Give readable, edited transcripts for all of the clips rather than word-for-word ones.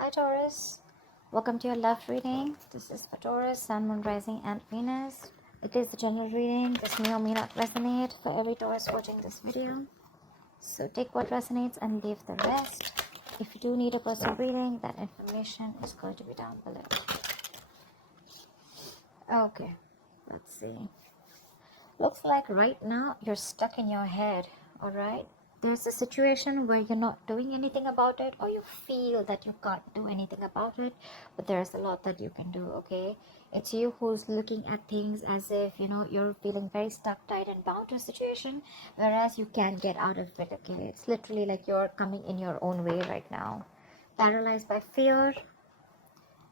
Hi Taurus, welcome to your love reading. This is for Taurus, Sun, Moon, Rising and Venus. It is a general reading. This may or may not resonate for every Taurus watching this video. So take what resonates and leave the rest. If you do need a personal reading, that information is going to be down below. Okay, let's see. Looks like right now you're stuck in your head, alright? There's a situation where you're not doing anything about it, or you feel that you can't do anything about it, but there's a lot that you can do. Okay, it's you who's looking at things as if you're feeling very stuck, tight and bound to a situation, whereas you can't get out of it. Okay, it's literally like you're coming in your own way right now, paralyzed by fear,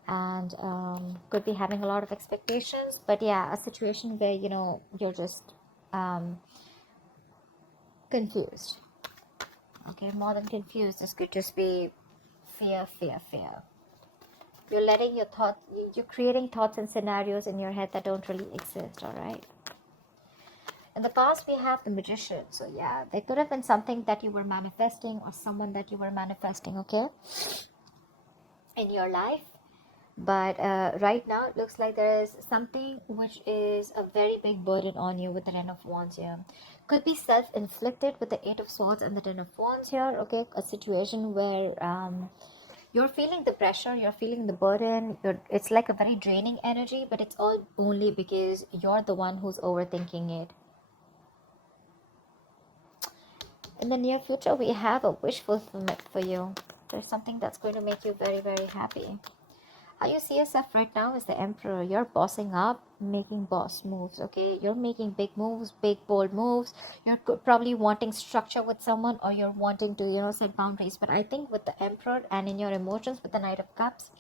and could be having a lot of expectations. But yeah, a situation where you're just confused. Okay, more than confused, this could just be fear. You're letting your thoughts, you're creating thoughts and scenarios in your head that don't really exist. All right, in the past we have the Magician. So yeah, there could have been something that you were manifesting, or someone that you were manifesting, okay, in your life. But right now it looks like there is something which is a very big burden on you with the Ten of Wands here. Could be self-inflicted with the Eight of Swords and the Ten of Wands here. Okay, a situation where you're feeling the pressure, you're feeling the burden, it's like a very draining energy, but it's all only because you're the one who's overthinking it. In the near future we have a wish fulfillment for you. There's something that's going to make you very, very happy. How you see yourself right now is the Emperor. You're bossing up, making boss moves, okay? You're making big moves, big bold moves. You're probably wanting structure with someone, or you're wanting to set boundaries. But I think with the Emperor and in your emotions with the Knight of Cups,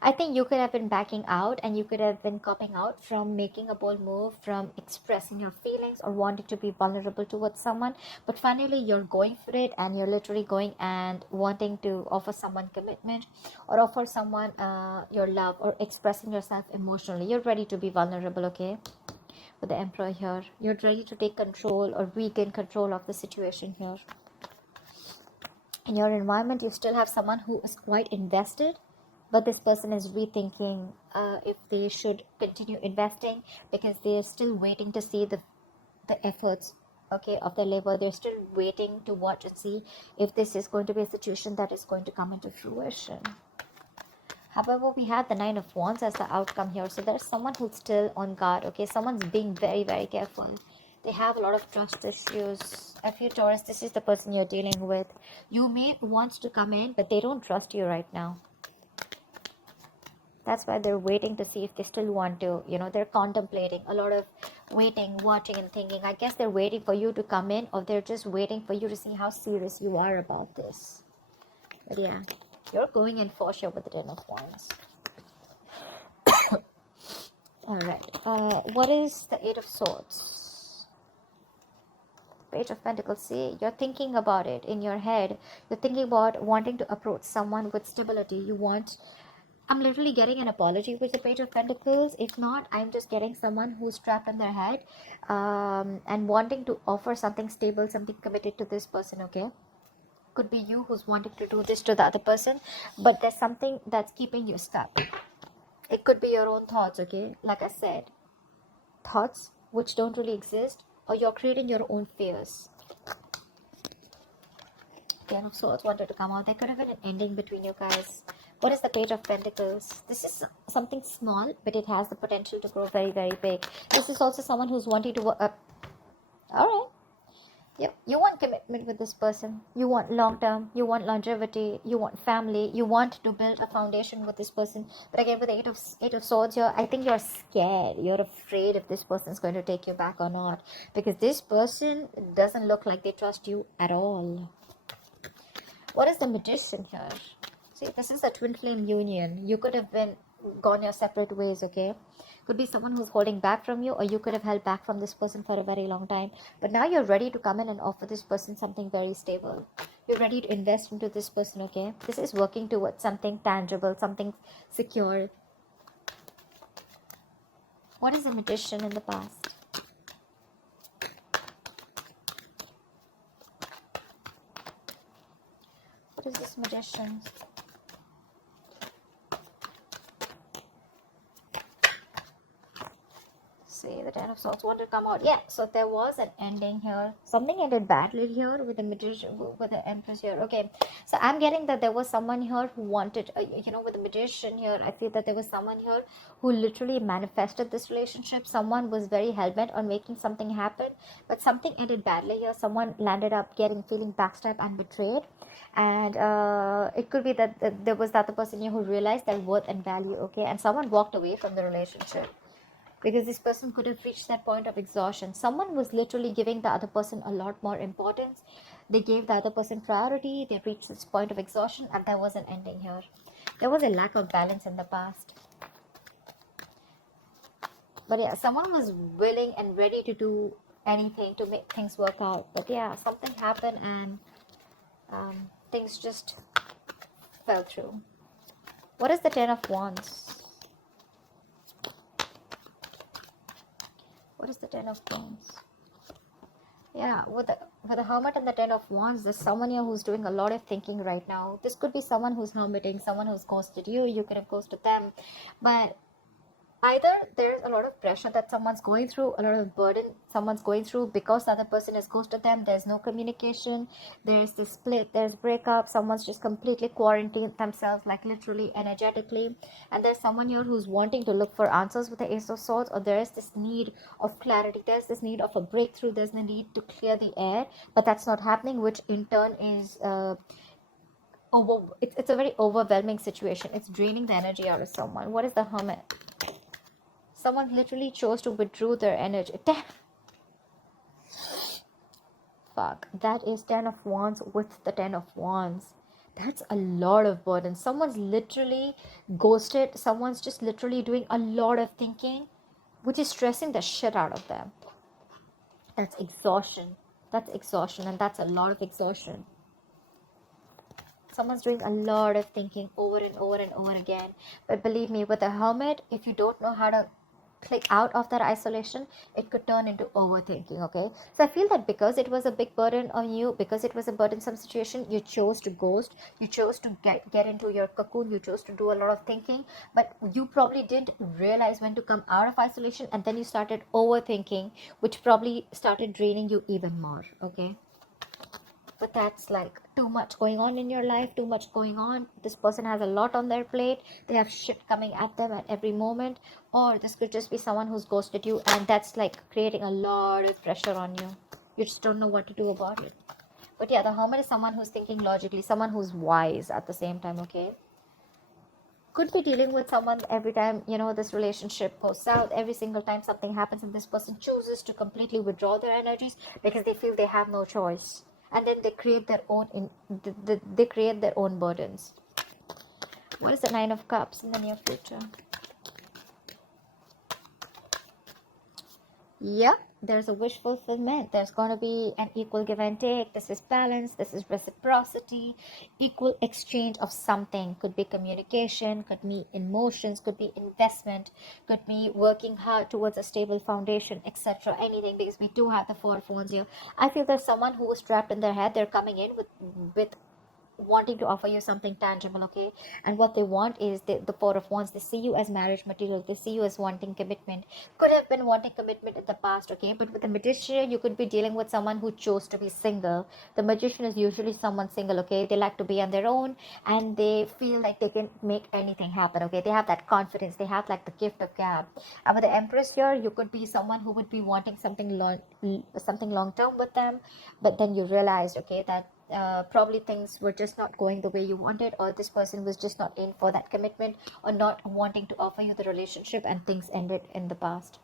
I think you could have been backing out, and you could have been copping out from making a bold move, from expressing your feelings or wanting to be vulnerable towards someone. But finally you're going for it, and you're literally going and wanting to offer someone commitment, or offer someone your love, or expressing yourself emotionally. You're ready to be vulnerable, okay? With the Emperor here, you're ready to take control or regain control of the situation here. In your environment you still have someone who is quite invested, but this person is rethinking if they should continue investing, because they're still waiting to see the efforts, okay, of their labor. They're still waiting to watch and see if this is going to be a situation that is going to come into fruition. However, we have the Nine of Wands as the outcome here. So there's someone who's still on guard, okay? Someone's being very, very careful. They have a lot of trust issues. If you Taurus, this is the person you're dealing with. You may want to come in, but they don't trust you right now. That's why they're waiting to see if they still want to. They're contemplating, a lot of waiting, watching and thinking. I guess they're waiting for you to come in, or they're just waiting for you to see how serious you are about this. But yeah, you're going in for sure with the Ten of Wands. Alright, what is the Eight of Swords? Page of Pentacles. See, you're thinking about it in your head. You're thinking about wanting to approach someone with stability. I'm literally getting an apology with the Page of Pentacles. If not, I'm just getting someone who's trapped in their head and wanting to offer something stable, something committed to this person, okay? Could be you who's wanting to do this to the other person, but there's something that's keeping you stuck. It could be your own thoughts, okay? Like I said, thoughts which don't really exist, or you're creating your own fears. Ten of Swords wanted to come out. There could have been an ending between you guys. What is the Page of Pentacles? This is something small, but it has the potential to grow very, very big. This is also someone who's wanting to work up. Alright. Yep. You want commitment with this person. You want long term. You want longevity. You want family. You want to build a foundation with this person. But again, with the Eight of Swords here, I think you're scared. You're afraid if this person's going to take you back or not. Because this person doesn't look like they trust you at all. What is the Magician here? See, this is a twin flame union. You could have been gone your separate ways, okay? Could be someone who's holding back from you, or you could have held back from this person for a very long time. But now you're ready to come in and offer this person something very stable. You're ready to invest into this person, okay? This is working towards something tangible, something secure. What is the Magician in the past? What is this Magician? see. The Ten of Swords wanted to come out. Yeah, so there was an ending here. Something ended badly here with the magician, with the Empress here. Okay, so I'm getting that there was someone here who wanted, with the magician here, I feel that there was someone here who literally manifested this relationship. Someone was very hell-bent on making something happen, but something ended badly here. Someone landed up feeling backstabbed and betrayed. And it could be that there was the other person here who realized their worth and value, okay, and someone walked away from the relationship because this person could have reached that point of exhaustion. Someone was literally giving the other person a lot more importance. They gave the other person priority. They reached this point of exhaustion, and there was an ending here. There was a lack of balance in the past. But yeah, someone was willing and ready to do anything to make things work out. But yeah, something happened, and things just fell through. What is the Ten of Wands? What is the Ten of Wands? Yeah, with the Hermit and the Ten of Wands, there's someone here who's doing a lot of thinking right now. This could be someone who's hermiting, someone who's ghosted you. You could have ghosted them, but either there's a lot of pressure that someone's going through, a lot of burden someone's going through because the other person has ghosted them. There's no communication, there's the split, there's breakup, someone's just completely quarantined themselves, like literally energetically, and there's someone here who's wanting to look for answers with the Ace of Swords, or there's this need of clarity, there's this need of a breakthrough, there's the need to clear the air, but that's not happening, which in turn is it's a very overwhelming situation. It's draining the energy out of someone. What is the Hermit? Someone literally chose to withdraw their energy. Fuck. That is 10 of Wands with the 10 of Wands. That's a lot of burden. Someone's literally ghosted. Someone's just literally doing a lot of thinking, which is stressing the shit out of them. That's exhaustion. That's exhaustion, and that's a lot of exhaustion. Someone's doing a lot of thinking over and over and over again. But believe me, with a Hermit, if you don't know how to click out of that isolation, it could turn into overthinking. Okay, so I feel that because it was a big burden on you, because it was a burdensome situation, you chose to ghost, you chose to get into your cocoon, you chose to do a lot of thinking, but you probably didn't realize when to come out of isolation, and then you started overthinking, which probably started draining you even more. Okay, but that's like too much going on in your life, too much going on. This person has a lot on their plate, they have shit coming at them at every moment, or this could just be someone who's ghosted you, and that's like creating a lot of pressure on you. You just don't know what to do about it. But yeah, the Hermit is someone who's thinking logically, someone who's wise at the same time. Okay, could be dealing with someone every time this relationship goes south, every single time something happens and this person chooses to completely withdraw their energies because they feel they have no choice, and then they create their own they create their own burdens. What is the Nine of Cups in the near future? Yeah, there's a wish fulfillment. There's going to be an equal give and take. This is balance, this is reciprocity, equal exchange of something. Could be communication, could be emotions, could be investment, could be working hard towards a stable foundation, etc. Anything, because we do have the Four of Wands here. I feel there's someone who was trapped in their head. They're coming in with wanting to offer you something tangible. Okay, and what they want is the Four of Wands. They see you as marriage material, they see you as wanting commitment, could have been wanting commitment in the past. Okay, but with the Magician, you could be dealing with someone who chose to be single. The Magician is usually someone single. Okay, they like to be on their own, and they feel like they can make anything happen. Okay, they have that confidence, they have like the gift of gab. And with the Empress here, you could be someone who would be wanting something long term with them, but then you realized, okay, that probably things were just not going the way you wanted, or this person was just not in for that commitment, or not wanting to offer you the relationship, and things ended in the past.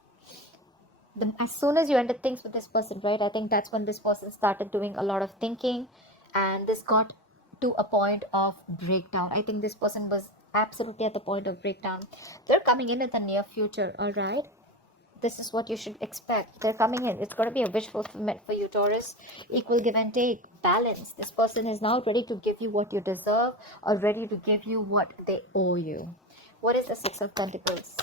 As soon as you ended things with this person, right, I think that's when this person started doing a lot of thinking, and this got to a point of breakdown. I think this person was absolutely at the point of breakdown. They're coming in the near future. All right, this is what you should expect. They're coming in. It's going to be a wish fulfillment for you, Taurus. Equal give and take, balance. This person is now ready to give you what you deserve, or ready to give you what they owe you. What is the Six of Pentacles?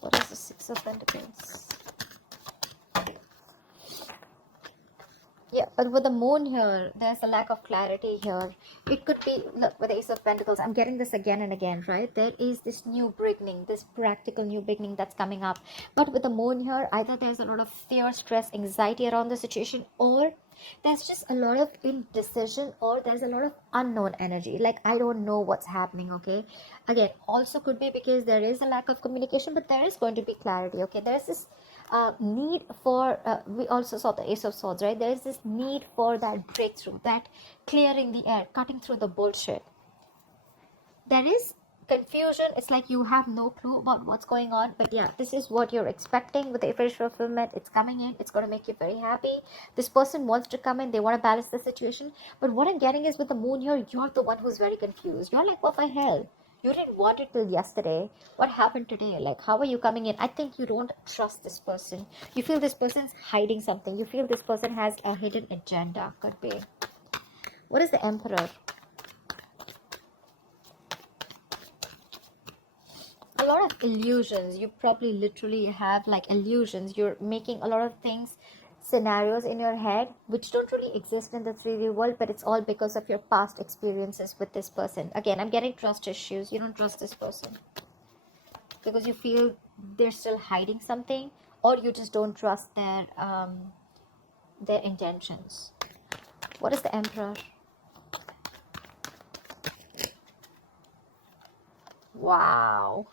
What is the Six of Pentacles? Yeah, But with the moon here, there's a lack of clarity here. It could be, look, with the Ace of Pentacles, I'm getting this again and again, right? There is this new beginning, this practical new beginning that's coming up. But with the moon here, either there's a lot of fear, stress, anxiety around the situation, or there's just a lot of indecision, or there's a lot of unknown energy. Like, I don't know what's happening, okay? Again, also could be because there is a lack of communication, but there is going to be clarity, okay? There's this need for we also saw the Ace of Swords, right? There is this need for that breakthrough, that clearing the air, cutting through the bullshit. There is confusion. It's like you have no clue about what's going on. But yeah, this is what you're expecting with the official fulfillment. It's coming in. It's going to make you very happy. This person wants to come in. They want to balance the situation. But what I'm getting is with the moon here, you're the one who's very confused. You're like, what the hell? You didn't want it till yesterday. What happened today? Like, how are you coming in? I think you don't trust this person. You feel this person's hiding something. You feel this person has a hidden agenda. Could be. What is the Emperor? A lot of illusions. You probably literally have like illusions. You're making a lot of things, scenarios in your head which don't really exist in the 3D world, but it's all because of your past experiences with this person. Again, I'm getting trust issues. You don't trust this person because you feel they're still hiding something, or you just don't trust their intentions. What is the Emperor? Wow.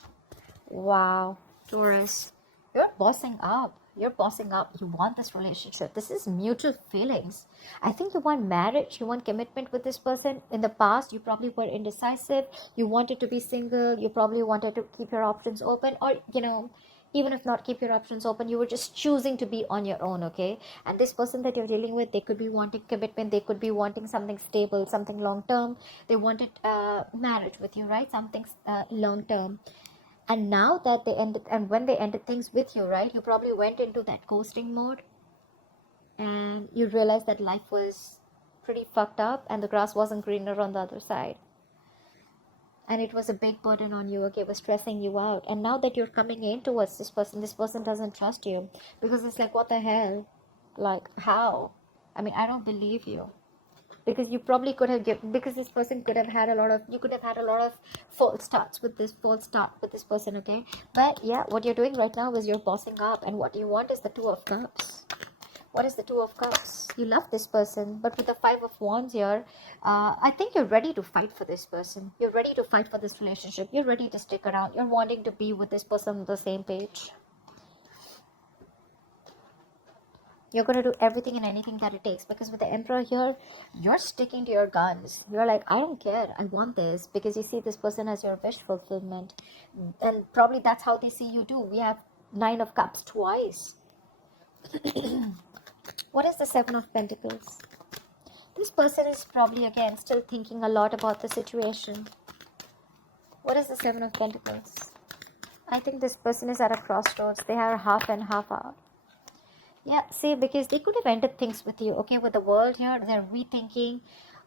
Wow, Taurus, you're bossing up. You're bossing up. You want this relationship. This is mutual feelings. I think you want marriage. You want commitment with this person. In the past, you probably were indecisive. You wanted to be single. You probably wanted to keep your options open. Or, you know, even if not keep your options open, you were just choosing to be on your own, okay? And this person that you're dealing with, they could be wanting commitment. They could be wanting something stable, something long-term. They wanted marriage with you, right? Something long-term. And now that they ended, and when they ended things with you, right, you probably went into that ghosting mode and you realized that life was pretty fucked up and the grass wasn't greener on the other side. And it was a big burden on you, okay, it was stressing you out. And now that you're coming in towards this person doesn't trust you because it's like, what the hell? Like, how? I mean, I don't believe you. Because you probably could have given, because this person could have had a lot of, you could have had a lot of false start with this person, okay? But yeah, what you're doing right now is you're bossing up, and what you want is the Two of Cups. What is the Two of Cups? You love this person, but with the Five of Wands here, I think you're ready to fight for this person. You're ready to fight for this relationship. You're ready to stick around. You're wanting to be with this person on the same page. You're going to do everything and anything that it takes, because with the Emperor here, you're sticking to your guns. You're like, I don't care, I want this, because you see this person as your wish fulfillment, and probably that's how they see you too. We have Nine of Cups twice. What is the Seven of Pentacles? This person is probably again still thinking a lot about the situation. What is the Seven of Pentacles? I think this person is at a crossroads. They are half and half out. Yeah, see, because they could have ended things with you, okay? With the world here, they're rethinking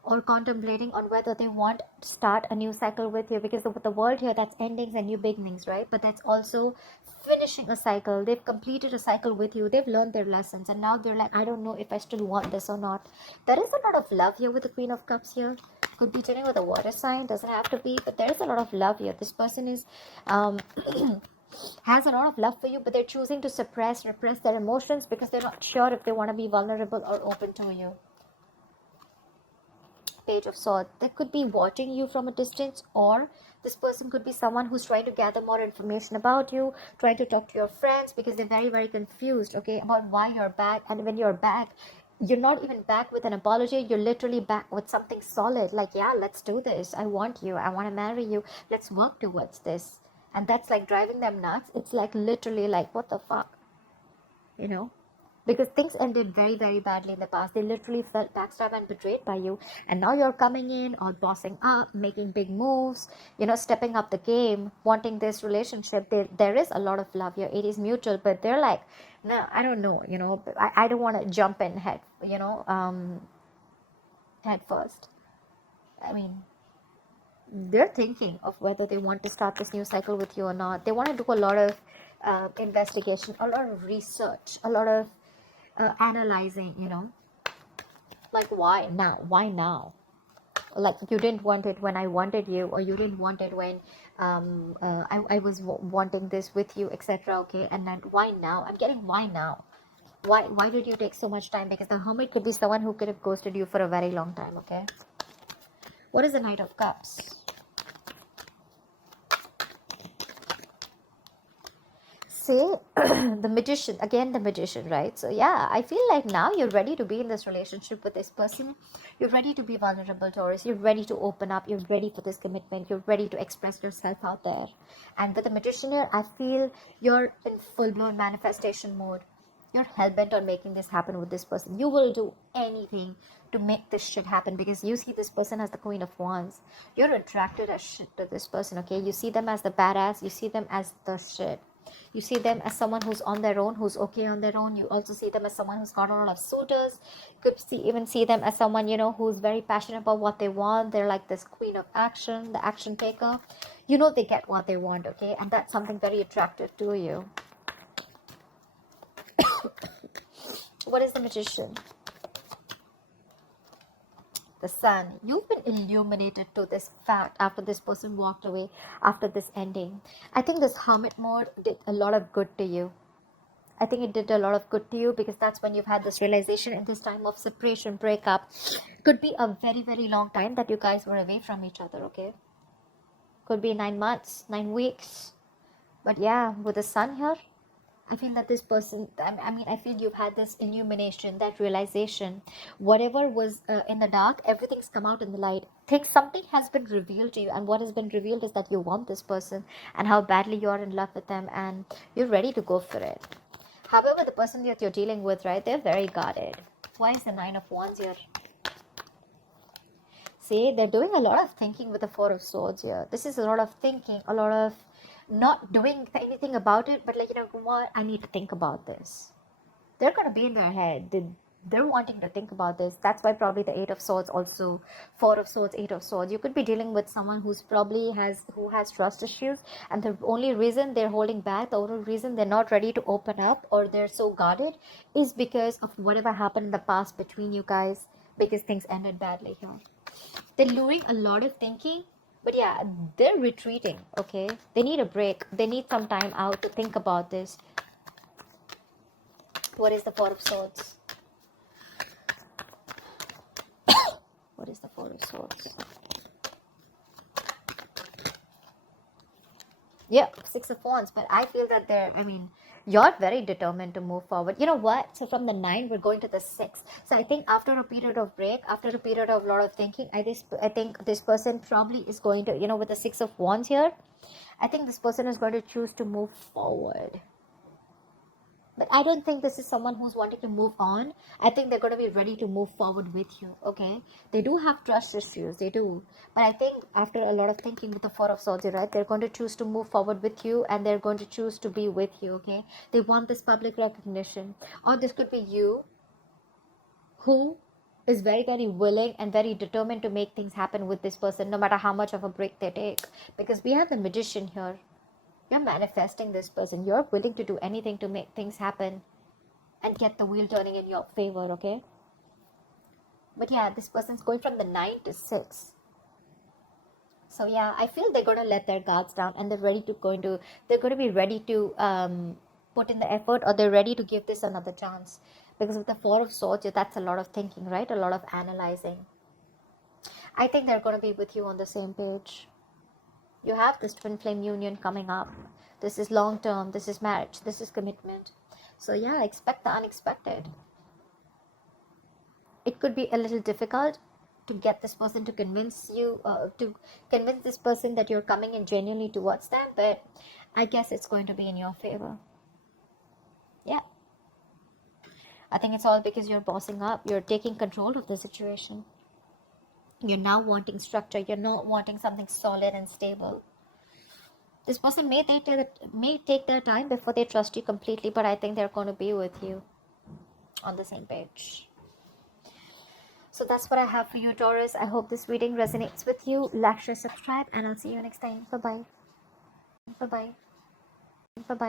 or contemplating on whether they want to start a new cycle with you, because with the world here, that's endings and new beginnings, right? But that's also finishing a cycle. They've completed a cycle with you. They've learned their lessons, and now they're like, I don't know if I still want this or not. There is a lot of love here with the Queen of Cups here. Could be dealing with a water sign, doesn't have to be, but there is a lot of love here. This person is has a lot of love for you, but they're choosing to repress their emotions because they're not sure if they want to be vulnerable or open to you. Page of Swords. They could be watching you from a distance, or this person could be someone who's trying to gather more information about you, trying to talk to your friends, because they're very, very confused, okay, about why you're back. And when you're back, you're not even back with an apology. You're literally back with something solid, like, yeah, let's do this. I want you. I want to marry you. Let's work towards this. And that's like driving them nuts. It's like literally like, what the fuck, you know? Because things ended very, very badly in the past. They literally felt backstabbed and betrayed by you. And now you're coming in or bossing up, making big moves, you know, stepping up the game, wanting this relationship. There is a lot of love here. It is mutual, but they're like, no, I don't know, you know, I don't want to jump in head, you know, head first. I mean, they're thinking of whether they want to start this new cycle with you or not. They want to do a lot of investigation, a lot of research, a lot of analyzing, you know. Like, why now? Why now? Like, you didn't want it when I wanted you, or you didn't want it when I was wanting this with you, etc. Okay, and then why now? I'm getting why now. Why did you take so much time? Because the hermit could be someone who could have ghosted you for a very long time. Okay, what is the Knight of Cups? Say the Magician, again, the Magician, right? So yeah, I feel like now you're ready to be in this relationship with this person. You're ready to be vulnerable, Taurus. You're ready to open up. You're ready for this commitment. You're ready to express yourself out there. And with the Magician here, I feel you're in full-blown manifestation mode. You're hell-bent on making this happen with this person. You will do anything to make this shit happen, because you see this person as the Queen of Wands. You're attracted as shit to this person, okay? You see them as the badass. You see them as the shit. You see them as someone who's on their own, who's okay on their own. You also see them as someone who's got a lot of suitors. You could even see them as someone, you know, who's very passionate about what they want. They're like this queen of action, the action taker. You know, they get what they want, okay? And that's something very attractive to you. What is the Magician? The Sun. You've been illuminated to this fact after this person walked away, after this ending. I think this hermit mode did a lot of good to you. I think it did a lot of good to you, because that's when you've had this realization in this time of separation, breakup. Could be a very, very long time that you guys were away from each other, okay? Could be 9 months, 9 weeks. But yeah, with the Sun here, I feel that this person, I feel you've had this illumination, that realization. Whatever was in the dark, everything's come out in the light. Something has been revealed to you, and what has been revealed is that you want this person and how badly you're in love with them, and you're ready to go for it. However, the person that you're dealing with, right, they're very guarded. Why is the Nine of Wands here? See, they're doing a lot of thinking with the Four of Swords here. This is a lot of thinking, a lot of not doing anything about it, but like, you know what, I need to think about this. They're going to be in their head. They're wanting to think about this. That's why probably the Eight of Swords, also Four of Swords, Eight of Swords. You could be dealing with someone who has trust issues, and the only reason they're holding back, the only reason they're not ready to open up, or they're so guarded, is because of whatever happened in the past between you guys, because things ended badly here. They're doing a lot of thinking, but yeah, they're retreating, okay? They need a break. They need some time out to think about this. What is the Four of Swords? What is the Four of Swords? Yeah, Six of Wands. But I feel that you're very determined to move forward. You know what? So from the 9, we're going to the 6. So I think after a period of break, after a period of a lot of thinking, I think this person probably is going to, you know, with the Six of Wands here, I think this person is going to choose to move forward. But I don't think this is someone who's wanting to move on. I think they're going to be ready to move forward with you, okay? They do have trust issues, they do. But I think after a lot of thinking with the Four of Swords, right, they're going to choose to move forward with you, and they're going to choose to be with you, okay? They want this public recognition. Or this could be you who is very, very willing and very determined to make things happen with this person, no matter how much of a break they take. Because we have the Magician here. You're manifesting this person. You're willing to do anything to make things happen and get the wheel turning in your favor, okay? But yeah, this person's going from the 9 to 6. So yeah, I feel they're going to let their guards down, and they're going to be ready to put in the effort, or they're ready to give this another chance. Because with the Four of Swords, that's a lot of thinking, right? A lot of analyzing. I think they're going to be with you on the same page. You have this twin flame union coming up. This is long term. This is marriage. This is commitment. So yeah, expect the unexpected. It could be a little difficult to get this person to convince you, to convince this person that you're coming in genuinely towards them, but I guess it's going to be in your favor. Yeah. I think it's all because you're bossing up. You're taking control of the situation. You're now wanting structure. You're not wanting something solid and stable. This person may take their time before they trust you completely, but I think they're going to be with you on the same page. So that's what I have for you, Taurus. I hope this reading resonates with you. Like, share, subscribe, and I'll see you next time. Bye-bye. Bye-bye. Bye-bye.